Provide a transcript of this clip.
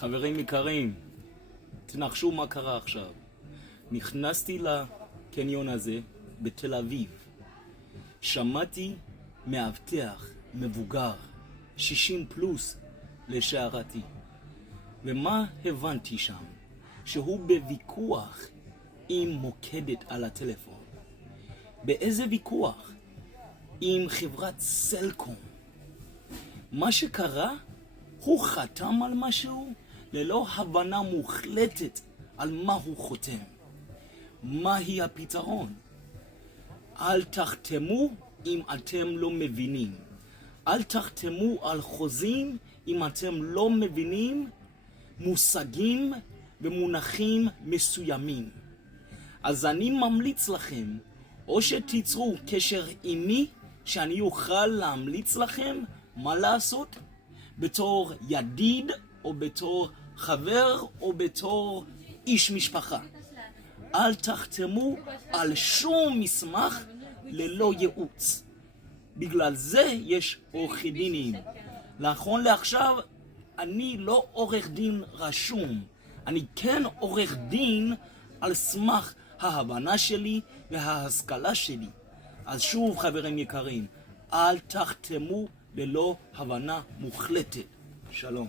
חברים יקרים, תנחשו מה קרה עכשיו. נכנסתי לקניון הזה בתל אביב. שמעתי מאבטח מבוגר, 60 פלוס לשערתי. ומה הבנתי שם? שהוא בוויכוח עם מוקדת על הטלפון. באיזה ויכוח? עם חברת סלקום. מה שקרה, הוא חתם על משהו ללא הבנה מוחלטת על מה הוא חותם. מהי הפתרון? אל תחתמו אם אתם לא מבינים. אל תחתמו על חוזים אם אתם לא מבינים מושגים ומונחים מסוימים. אז אני ממליץ לכם, או שתיצרו קשר עימי, שאני אוכל להמליץ לכם מה לעשות, בתור ידיד, או בתור חבר, או בתור איש משפחה. אל תחתמו על שום מסמך ללא ייעוץ. בגלל זה יש עורכי דינים. נכון לעכשיו, אני לא עורך דין רשום. אני כן עורך דין על סמך ההבנה שלי וההשכלה שלי. אז שוב חברים יקרים, אל תחתמו ללא הבנה מוחלטת. שלום.